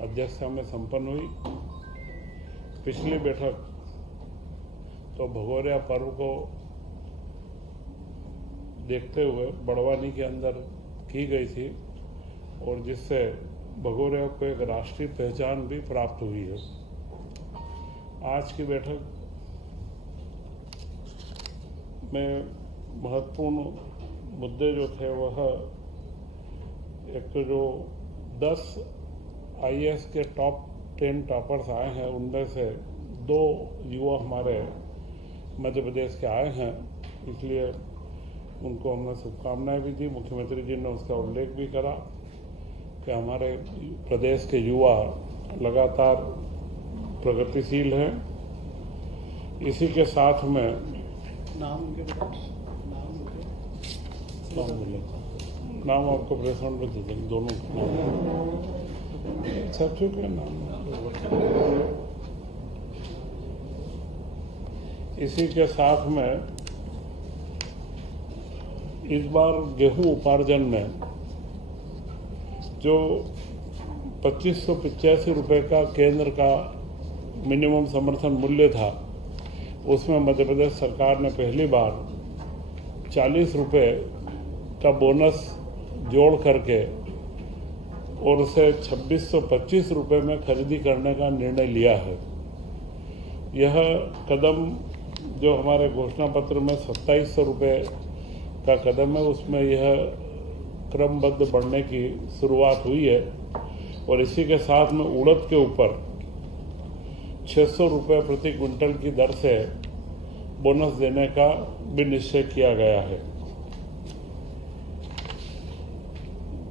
अध्यक्षता में संपन्न हुई। पिछली बैठक तो भगोरिया पर्व को देखते हुए बड़वानी के अंदर की गई थी और जिससे भगोरिया को एक राष्ट्रीय पहचान भी प्राप्त हुई है। आज की बैठक में महत्वपूर्ण मुद्दे जो थे वह एक तो जो 10 IAS के टॉप 10 टॉपर्स आए हैं उनमें से 2 युवा हमारे मध्य प्रदेश के आए हैं, इसलिए उनको हमने शुभकामनाएं भी दी। मुख्यमंत्री जी ने उसका उल्लेख भी करा कि हमारे प्रदेश के युवा लगातार प्रगतिशील हैं। इसी के साथ में नाम आपको प्रेसमेंट में दे देंगे, दोनों का नाम सचिव के नाम। इसी के साथ में इस बार गेहूं उपार्जन में जो 2585 रुपये का केंद्र का मिनिमम समर्थन मूल्य था, उसमें मध्य प्रदेश सरकार ने पहली बार 40 रुपये का बोनस जोड़ करके और उसे 2625 रुपये में खरीदी करने का निर्णय लिया है। यह कदम जो हमारे घोषणा पत्र में 2700 रुपये का कदम है, उसमें यह क्रमबद्ध बढ़ने की शुरुआत हुई है और इसी के साथ में उड़द के ऊपर 600 रुपये प्रति क्विंटल की दर से बोनस देने का भी निश्चय किया गया है।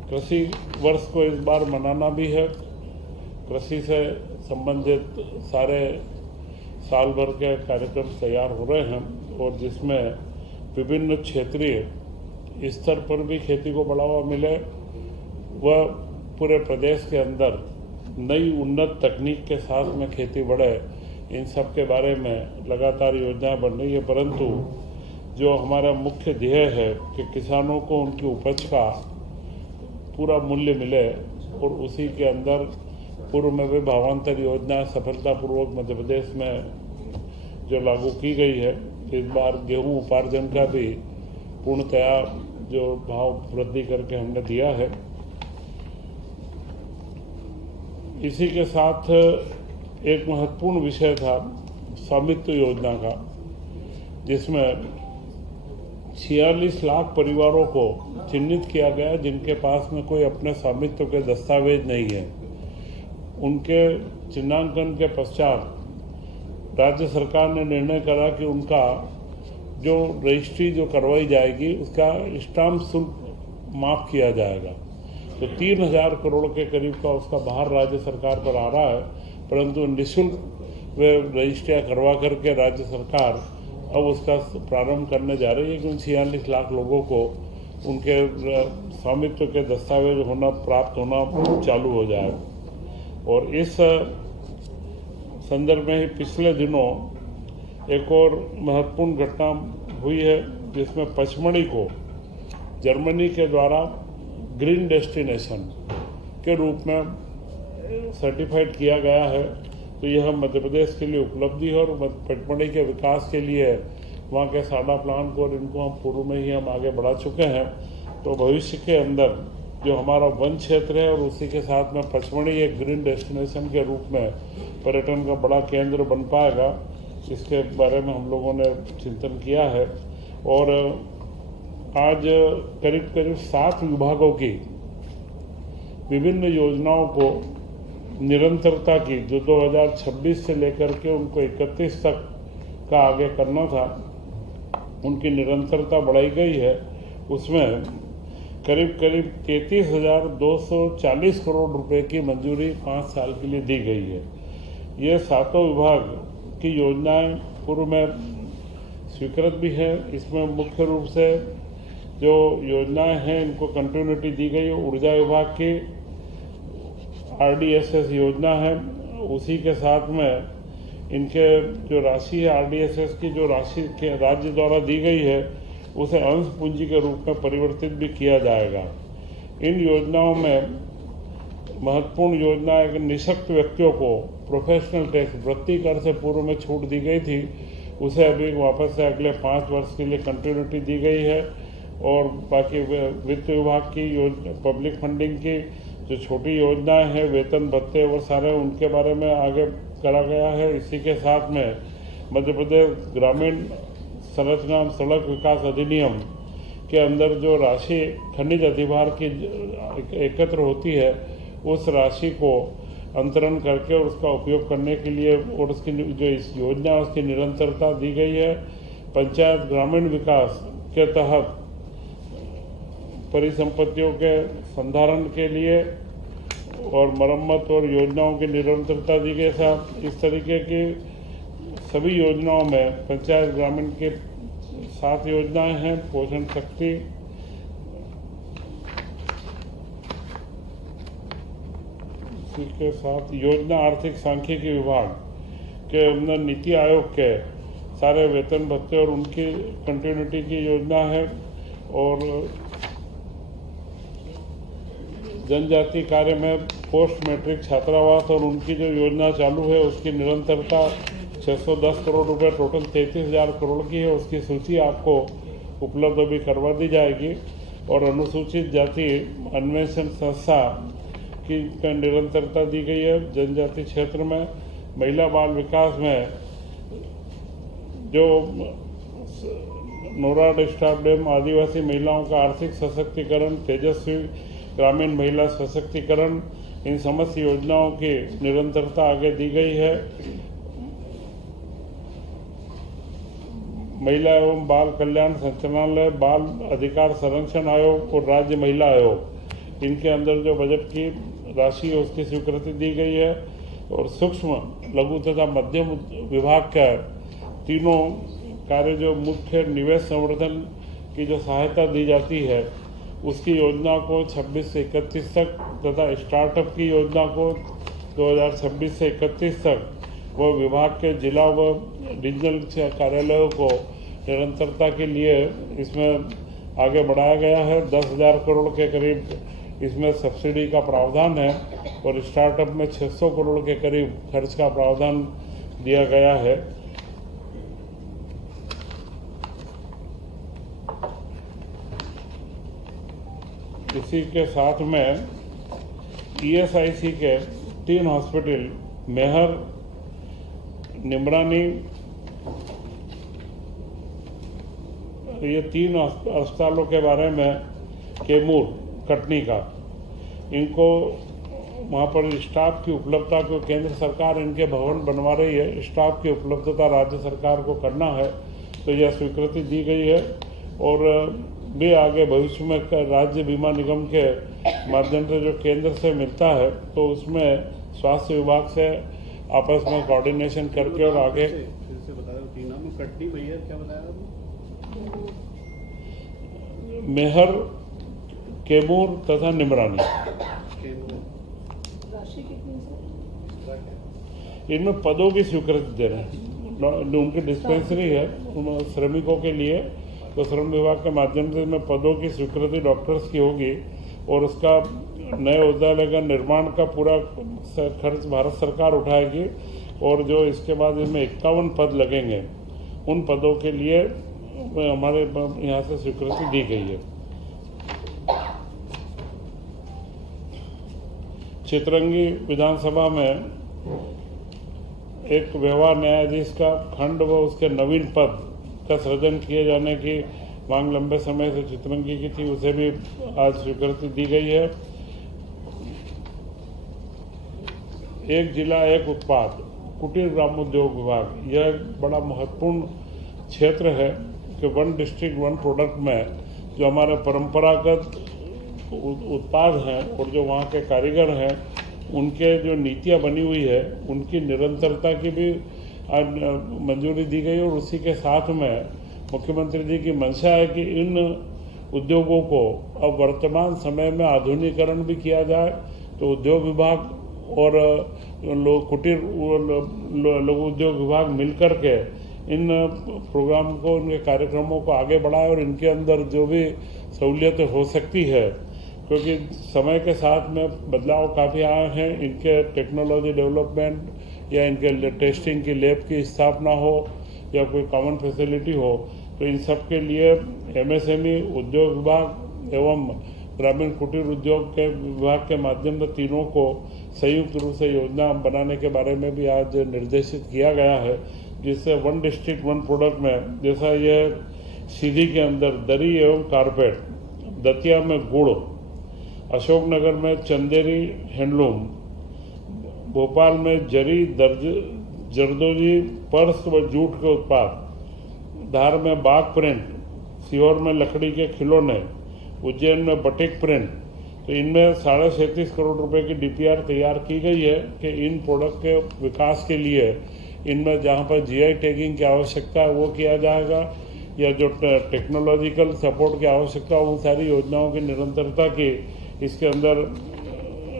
कृषि वर्ष को इस बार मनाना भी है। कृषि से संबंधित सारे साल भर के कार्यक्रम तैयार हो रहे हैं और जिसमें विभिन्न क्षेत्रीय स्तर पर भी खेती को बढ़ावा मिले, वह पूरे प्रदेश के अंदर नई उन्नत तकनीक के साथ में खेती बढ़े, इन सब के बारे में लगातार योजनाएं बन रही है। परंतु जो हमारा मुख्य ध्येय है कि किसानों को उनकी उपज का पूरा मूल्य मिले और उसी के अंदर पूर्व में भी भावांतर योजना सफलतापूर्वक मध्य प्रदेश में जो लागू की गई है, इस बार गेहूं उपार्जन का भी पूर्णतया जो भाव वृद्धि करके हमने दिया है। इसी के साथ एक महत्वपूर्ण विषय था स्वामित्व योजना का, जिसमें 46 लाख परिवारों को चिन्हित किया गया जिनके पास में कोई अपने स्वामित्व के दस्तावेज नहीं है। उनके चिन्हांकन के पश्चात राज्य सरकार ने निर्णय करा कि उनका जो रजिस्ट्री जो करवाई जाएगी उसका स्टाम्प शुल्क माफ किया जाएगा। तो 3000 करोड़ के करीब का उसका भार राज्य सरकार पर आ रहा है, परंतु निःशुल्क वे रजिस्ट्रियाँ करवा करके राज्य सरकार अब उसका प्रारंभ करने जा रही है कि उन 46 लाख लोगों को उनके स्वामित्व के दस्तावेज प्राप्त होना चालू हो जाए। और इस संदर्भ में ही पिछले दिनों एक और महत्वपूर्ण घटना हुई है, जिसमें पचमढ़ी को जर्मनी के द्वारा ग्रीन डेस्टिनेशन के रूप में सर्टिफाइड किया गया है। तो यह मध्य प्रदेश के लिए उपलब्धि है और पचमढ़ी के विकास के लिए वहाँ के साडा प्लान को और इनको हम पूर्व में ही हम आगे बढ़ा चुके हैं। तो भविष्य के अंदर जो हमारा वन क्षेत्र है और उसी के साथ में पचमढ़ी एक ग्रीन डेस्टिनेशन के रूप में पर्यटन का बड़ा केंद्र बन पाएगा, इसके बारे में हम लोगों ने चिंतन किया है। और आज करीब करीब 7 विभागों की विभिन्न योजनाओं को निरंतरता की, जो 2026 से लेकर के उनको 31 तक का आगे करना था, उनकी निरंतरता बढ़ाई गई है। उसमें करीब करीब 33,240 करोड़ रुपए की मंजूरी 5 साल के लिए दी गई है। ये 7 विभाग की योजनाएं पूर्व में स्वीकृत भी है। इसमें मुख्य रूप से जो योजनाएं हैं इनको कंटिन्यूटी दी गई है। ऊर्जा विभाग की RDSS योजना है, उसी के साथ में इनके जो राशि है RDSS की जो राशि के राज्य द्वारा दी गई है उसे अंश पूंजी के रूप में परिवर्तित भी किया जाएगा। इन योजनाओं में महत्वपूर्ण योजना एक निःशक्त व्यक्तियों को प्रोफेशनल टैक्स वृत्ति कर से पूर्व में छूट दी गई थी, उसे अभी वापस से अगले 5 वर्ष के लिए कंटिन्यूटी दी गई है। और बाकी वित्त विभाग की पब्लिक फंडिंग की जो छोटी योजनाएं हैं, वेतन भत्ते वो सारे उनके बारे में आगे करा गया है। इसी के साथ में मध्य प्रदेश ग्रामीण संरचना सड़क विकास अधिनियम के अंदर जो राशि खनिज अधिभार की एकत्र होती है, उस राशि को अंतरण करके और उसका उपयोग करने के लिए और उसकी जो इस योजना उसकी निरंतरता दी गई है। पंचायत ग्रामीण विकास के तहत परिसंपत्तियों के संधारण के लिए और मरम्मत और योजनाओं की निरंतरता दी गई। साथ इस तरीके की सभी योजनाओं में पंचायत ग्रामीण के 7 योजनाएं हैं। पोषण शक्ति, इसी के साथ योजना आर्थिक सांख्यिकी विभाग के अंदर नीति आयोग के सारे वेतन भत्ते और उनकी कंटिन्यूटी की योजना है। और जनजाति कार्य में पोस्ट मैट्रिक छात्रावास और उनकी जो योजना चालू है उसकी निरंतरता 610 करोड़ रुपए टोटल 33,000 करोड़ की है। उसकी सूची आपको उपलब्ध अभी करवा दी जाएगी। और अनुसूचित जाति अन्वेषण संस्था की निरंतरता दी गई है। जनजाति क्षेत्र में महिला बाल विकास में जो नोराड स्टाफ डैम आदिवासी महिलाओं का आर्थिक सशक्तिकरण, तेजस्वी ग्रामीण महिला सशक्तिकरण, इन समस्त योजनाओं की निरंतरता आगे दी गई है। महिला एवं बाल कल्याण संचालनालय, बाल अधिकार संरक्षण आयोग और राज्य महिला आयोग, इनके अंदर जो बजट की राशि है उसकी स्वीकृति दी गई है। और सूक्ष्म लघु तथा मध्यम विभाग का तीनों कार्य जो मुख्य निवेश संवर्धन की जो सहायता दी जाती है उसकी योजना को 26 से 31 तक तथा स्टार्टअप की योजना को 2026 से 31 तक वो विभाग के जिला व रीजनल कार्यालयों को निरंतरता के लिए इसमें आगे बढ़ाया गया है। 10,000 करोड़ के करीब इसमें सब्सिडी का प्रावधान है और स्टार्टअप में 600 करोड़ के करीब खर्च का प्रावधान दिया गया है। इसी के साथ में ESIC के 3 हॉस्पिटल मेहर, निमरानी, ये 3 अस्पतालों के बारे में कैमूर कटनी का, इनको वहाँ पर स्टाफ की उपलब्धता को केंद्र सरकार इनके भवन बनवा रही है, स्टाफ की उपलब्धता राज्य सरकार को करना है, तो यह स्वीकृति दी गई है। और भी आगे भविष्य में राज्य बीमा निगम के माध्यम से जो केंद्र से मिलता है तो उसमें स्वास्थ्य विभाग से आपस में कोऑर्डिनेशन करके और आगे फिर से बता दो 3 नाम, कटनी, मैहर, क्या बताया आपने? मेहर, कैमूर तथा निमरानी। राशि कितनी सर? इनमें पदों की स्वीकृति दे रहे हैं। उनकी डिस्पेंसरी है श्रमिकों के लिए, तो श्रम विभाग के माध्यम से इसमें पदों की स्वीकृति डॉक्टर्स की होगी और उसका नए औषधालय का निर्माण का पूरा खर्च भारत सरकार उठाएगी। और जो इसके बाद इसमें 51 पद लगेंगे, उन पदों के लिए हमारे यहाँ से स्वीकृति दी गई है। चितरंगी विधानसभा में एक व्यवहार न्यायाधीश का खंड व उसके नवीन पद का सृजन किए जाने की मांग लंबे समय से चितरंगी की थी, उसे भी आज स्वीकृति दी गई है। एक जिला एक उत्पाद, कुटीर ग्रामोद्योग विभाग, यह एक बड़ा महत्वपूर्ण क्षेत्र है कि 1 डिस्ट्रिक्ट 1 प्रोडक्ट में जो हमारे परंपरागत उत्पाद हैं और जो वहाँ के कारीगर हैं उनके जो नीतियाँ बनी हुई है उनकी निरंतरता की भी मंजूरी दी गई। और उसी के साथ में मुख्यमंत्री जी की मंशा है कि इन उद्योगों को अब वर्तमान समय में आधुनिकीकरण भी किया जाए। तो उद्योग विभाग और कुटीर लघु उद्योग विभाग मिलकर के इन प्रोग्राम को, इनके कार्यक्रमों को आगे बढ़ाए और इनके अंदर जो भी सहूलियतें हो सकती है क्योंकि समय के साथ में बदलाव काफ़ी आए हैं। इनके टेक्नोलॉजी डेवलपमेंट या इनके टेस्टिंग की लैब की स्थापना हो या कोई कॉमन फैसिलिटी हो, तो इन सब के लिए एमएसएमई, उद्योग विभाग एवं ग्रामीण कुटीर उद्योग के विभाग के माध्यम से तीनों को संयुक्त रूप से योजना बनाने के बारे में भी आज निर्देशित किया गया है, जिससे वन डिस्ट्रिक्ट वन प्रोडक्ट में, जैसा ये सीधी के अंदर दरी एवं कारपेट, दतिया में गुड़, अशोकनगर में चंदेरी हैंडलूम, भोपाल में जरी, जरदोजी, पर्स व जूट के उत्पाद, धार में बाग प्रिंट, सीहोर में लकड़ी के खिलौने, उज्जैन में बटिक प्रिंट, तो इनमें 37.5 करोड़ रुपए की डीपीआर तैयार की गई है कि इन प्रोडक्ट के विकास के लिए इनमें जहां पर जीआई टैगिंग की आवश्यकता है वो किया जाएगा, या जो टेक्नोलॉजिकल सपोर्ट की आवश्यकता है, उन सारी योजनाओं की निरंतरता की इसके अंदर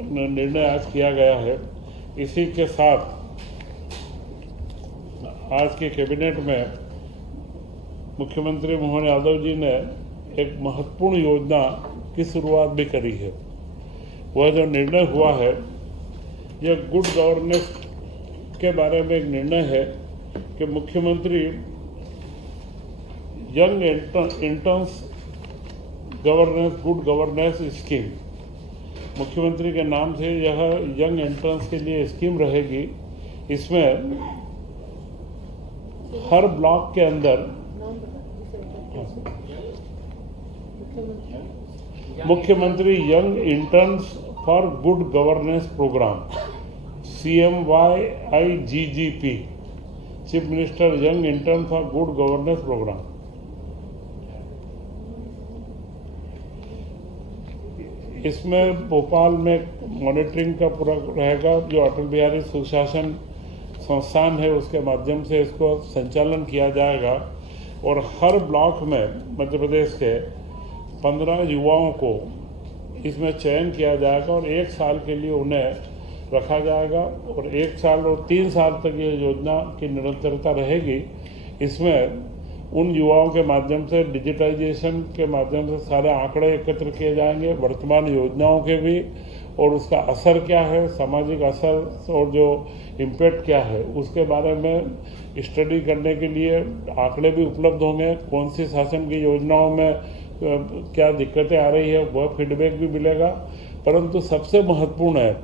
निर्णय आज किया गया है। इसी के साथ आज के कैबिनेट में मुख्यमंत्री मोहन यादव जी ने एक महत्वपूर्ण योजना की शुरुआत भी करी है। वह जो निर्णय हुआ है, यह गुड गवर्नेंस के बारे में एक निर्णय है कि मुख्यमंत्री young interns governance, good governance scheme, मुख्यमंत्री के नाम से यह यंग इंटर्न्स के लिए स्कीम रहेगी। इसमें हर ब्लॉक के अंदर मुख्यमंत्री young interns for good governance programme, CMYIGGP, chief minister young intern for good governance programme. इसमें भोपाल में मॉनिटरिंग का पूरा रहेगा, जो अटल बिहारी सुशासन संस्थान है उसके माध्यम से इसको संचालन किया जाएगा, और हर ब्लॉक में मध्य प्रदेश के 15 युवाओं को इसमें चयन किया जाएगा और 1 साल के लिए उन्हें रखा जाएगा, और 1 साल और 3 साल तक ये योजना की निरंतरता रहेगी। इसमें उन युवाओं के माध्यम से डिजिटाइजेशन के माध्यम से सारे आंकड़े एकत्र किए जाएंगे, वर्तमान योजनाओं के भी, और उसका असर क्या है, सामाजिक असर और जो इम्पैक्ट क्या है, उसके बारे में स्टडी करने के लिए आंकड़े भी उपलब्ध होंगे। कौन सी शासन की योजनाओं में क्या दिक्कतें आ रही है, वह फीडबैक भी मिलेगा। परंतु सबसे महत्वपूर्ण है,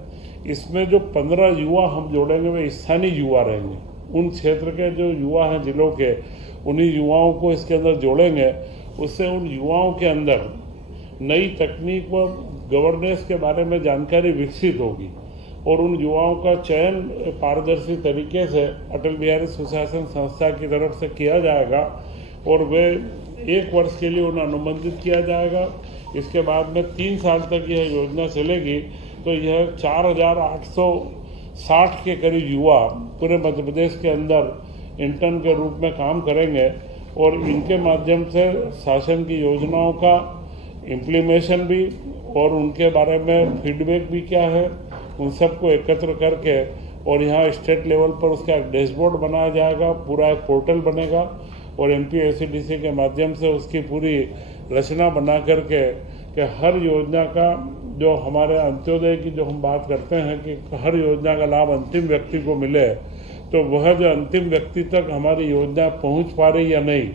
इसमें जो 15 युवा हम जोड़ेंगे वे स्थानीय युवा रहेंगे। उन क्षेत्र के जो युवा हैं जिलों के, उन्हीं युवाओं को इसके अंदर जोड़ेंगे। उससे उन युवाओं के अंदर नई तकनीक व गवर्नेंस के बारे में जानकारी विकसित होगी, और उन युवाओं का चयन पारदर्शी तरीके से अटल बिहारी सुशासन संस्था की तरफ से किया जाएगा, और वे 1 वर्ष के लिए उन्हें अनुबंधित किया जाएगा। इसके बाद में 3 साल तक यह योजना चलेगी, तो यह 4,860 के करीब युवा पूरे मध्य प्रदेश के अंदर इंटर्न के रूप में काम करेंगे, और इनके माध्यम से शासन की योजनाओं का इम्प्लीमेशन भी और उनके बारे में फीडबैक भी क्या है, उन सबको एकत्र करके, और यहाँ स्टेट लेवल पर उसका एक डैशबोर्ड बनाया जाएगा, पूरा एक पोर्टल बनेगा, और MPSCDC के माध्यम से उसकी पूरी रचना बना करके कि हर योजना का जो हमारे अंत्योदय की जो हम बात करते हैं कि हर योजना का लाभ अंतिम व्यक्ति को मिले, तो वह जो अंतिम व्यक्ति तक हमारी योजना पहुंच पा रही या नहीं,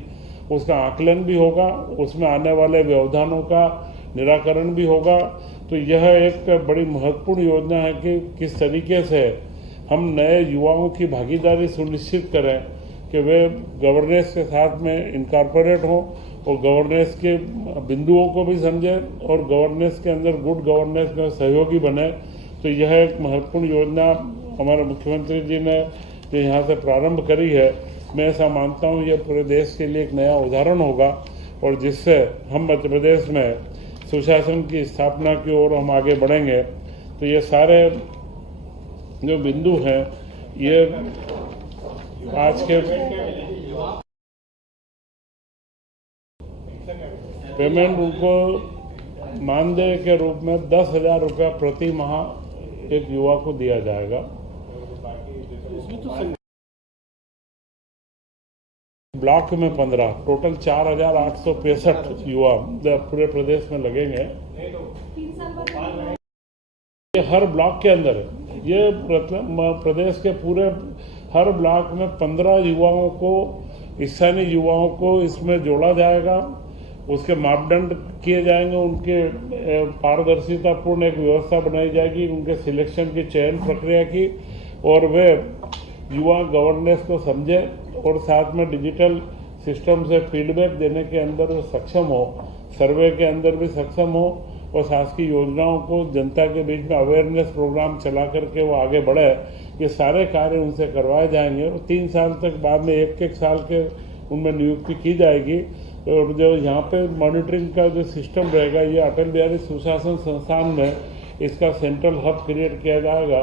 उसका आकलन भी होगा, उसमें आने वाले व्यवधानों का निराकरण भी होगा। तो यह एक बड़ी महत्वपूर्ण योजना है कि किस तरीके से हम नए युवाओं की भागीदारी सुनिश्चित करें कि वे गवर्नेंस के साथ में इनकॉर्पोरेट हों और गवर्नेंस के बिंदुओं को भी समझें और गवर्नेंस के अंदर गुड गवर्नेंस में सहयोगी बने। तो यह एक महत्वपूर्ण योजना हमारे मुख्यमंत्री जी ने जो यहाँ से प्रारंभ करी है, मैं ऐसा मानता हूँ यह पूरे देश के लिए एक नया उदाहरण होगा, और जिससे हम मध्य प्रदेश में सुशासन की स्थापना की ओर हम आगे बढ़ेंगे। तो ये सारे जो बिंदु हैं, ये आज के पेमेंट उनको मानदेय के रूप में 10,000 रुपया प्रति माह एक युवा को दिया जाएगा। ब्लॉक में 15, टोटल 4,865 युवा पूरे प्रदेश में लगेंगे। साल बाद ये हर ब्लॉक के अंदर है। ये प्रदेश के पूरे हर ब्लॉक में 15 युवाओं को, स्थानीय युवाओं को इसमें जोड़ा जाएगा। उसके मापदंड किए जाएंगे, उनके पारदर्शितापूर्ण एक व्यवस्था बनाई जाएगी उनके सिलेक्शन की, चयन प्रक्रिया की, और वे युवा गवर्नेंस को समझे और साथ में डिजिटल सिस्टम से फीडबैक देने के अंदर वो सक्षम हो, सर्वे के अंदर भी सक्षम हो, और शासकीय योजनाओं को जनता के बीच में अवेयरनेस प्रोग्राम चला करके वो आगे बढ़े। ये सारे कार्य उनसे करवाए जाएंगे और 3 साल तक बाद में एक साल के उनमें नियुक्ति की जाएगी। और जो यहाँ पे मॉनिटरिंग का जो सिस्टम रहेगा, ये अटल बिहारी सुशासन संस्थान में इसका सेंट्रल हब क्रिएट किया जाएगा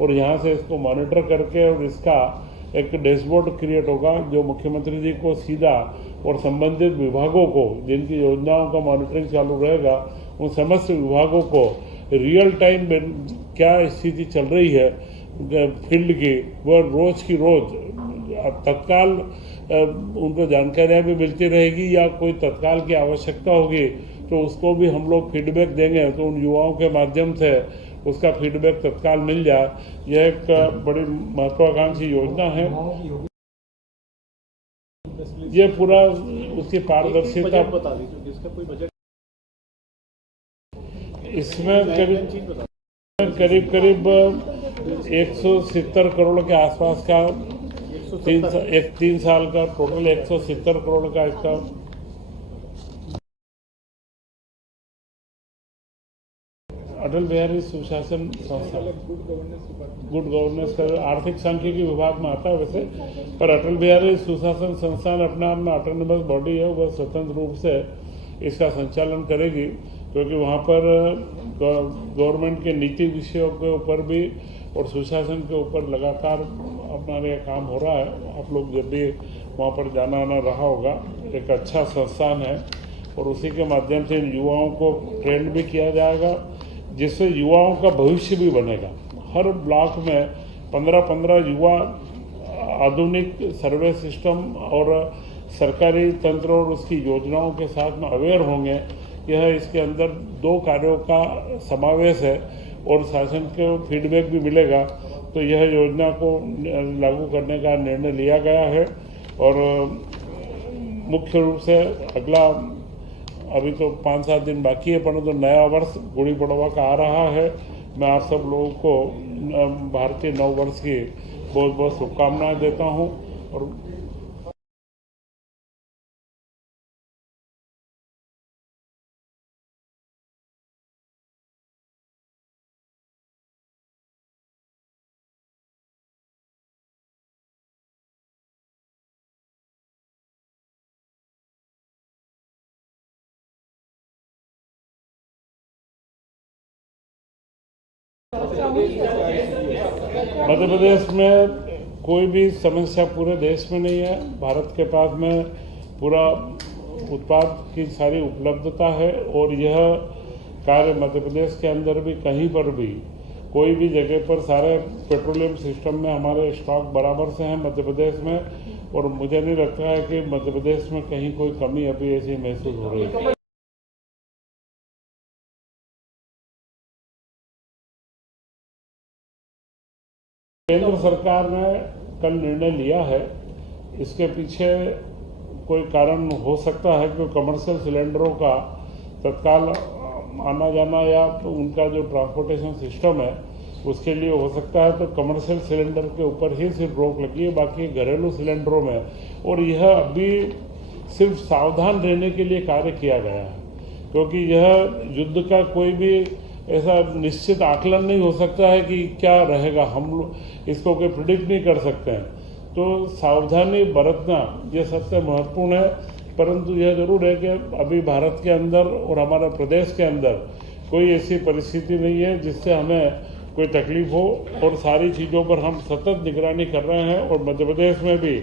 और यहाँ से इसको मॉनिटर करके और इसका एक डैशबोर्ड क्रिएट होगा जो मुख्यमंत्री जी को सीधा और संबंधित विभागों को, जिनकी योजनाओं का मॉनिटरिंग चालू रहेगा, उन समस्त विभागों को रियल टाइम में क्या स्थिति चल रही है फील्ड की, वह रोज की रोज तत्काल उनको जानकारियाँ भी मिलती रहेगी, या कोई तत्काल की आवश्यकता होगी तो उसको भी हम लोग फीडबैक देंगे, तो उन युवाओं के माध्यम से उसका फीडबैक तत्काल मिल जाए। यह एक बड़ी महत्वाकांक्षी योजना है। ये पूरा उसकी पारदर्शिता बता दीजिए, इसका कोई बजट इसमें करीब 170 करोड़ के आसपास का 3 साल का टोटल 170 करोड़ का इसका अटल बिहारी सुशासन संस्था, गुड गवर्नेंस का आर्थिक सांख्यिकी विभाग में आता है वैसे, पर अटल बिहारी सुशासन संस्थान अपने आप में ऑटोनोमस बॉडी है, वह स्वतंत्र रूप से इसका संचालन करेगी, क्योंकि वहाँ पर गवर्नमेंट के नीति विषयों के ऊपर भी और सुशासन के ऊपर लगातार अपना ये काम हो रहा है। आप लोग जब भी वहाँ पर जाना आना रहा होगा, एक अच्छा संस्थान है और उसी के माध्यम से युवाओं को ट्रेंड भी किया जाएगा, जिससे युवाओं का भविष्य भी बनेगा। हर ब्लॉक में 15-15 युवा आधुनिक सर्वे सिस्टम और सरकारी तंत्र और उसकी योजनाओं के साथ में अवेयर होंगे। यह इसके अंदर 2 कार्यों का समावेश है और शासन को फीडबैक भी मिलेगा, तो यह योजना को लागू करने का निर्णय लिया गया है। और मुख्य रूप से अगला, अभी तो 5-7 दिन बाकी है, परंतु नया वर्ष गुड़ी पड़वा का आ रहा है। मैं आप सब लोगों को भारतीय नव वर्ष की बहुत बहुत शुभकामनाएं देता हूं। और मध्य प्रदेश में कोई भी समस्या पूरे देश में नहीं है। भारत के पास में पूरा उत्पाद की सारी उपलब्धता है और यह कार्य मध्य प्रदेश के अंदर भी कहीं पर भी कोई भी जगह पर सारे पेट्रोलियम सिस्टम में हमारे स्टॉक बराबर से हैं मध्य प्रदेश में, और मुझे नहीं लगता है कि मध्य प्रदेश में कहीं कोई कमी अभी ऐसी महसूस हो रही है। केंद्र सरकार ने कल निर्णय लिया है, इसके पीछे कोई कारण हो सकता है कि कमर्शियल सिलेंडरों का तत्काल आना जाना या तो उनका जो ट्रांसपोर्टेशन सिस्टम है उसके लिए हो सकता है, तो कमर्शियल सिलेंडर के ऊपर ही सिर्फ रोक लगी है, बाकी घरेलू सिलेंडरों में। और यह अभी सिर्फ सावधान रहने के लिए कार्य किया गया है, क्योंकि यह युद्ध का कोई भी ऐसा निश्चित आकलन नहीं हो सकता है कि क्या रहेगा, हम लोग इसको कोई प्रिडिक्ट नहीं कर सकते हैं। तो सावधानी बरतना ये सबसे महत्वपूर्ण है, परंतु यह जरूर है कि अभी भारत के अंदर और हमारे प्रदेश के अंदर कोई ऐसी परिस्थिति नहीं है जिससे हमें कोई तकलीफ हो, और सारी चीज़ों पर हम सतत निगरानी कर रहे हैं। और मध्य प्रदेश में भी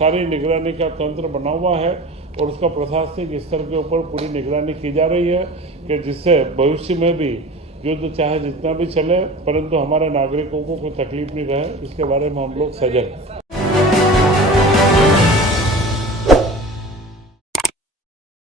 सारी निगरानी का तंत्र बना हुआ है और उसका प्रशासनिक स्तर के ऊपर पूरी निगरानी की जा रही है कि जिससे भविष्य में भी युद्ध चाहे जितना भी चले, परंतु हमारे नागरिकों को कोई तकलीफ नहीं रहे, इसके बारे में हम लोग सजग हैं।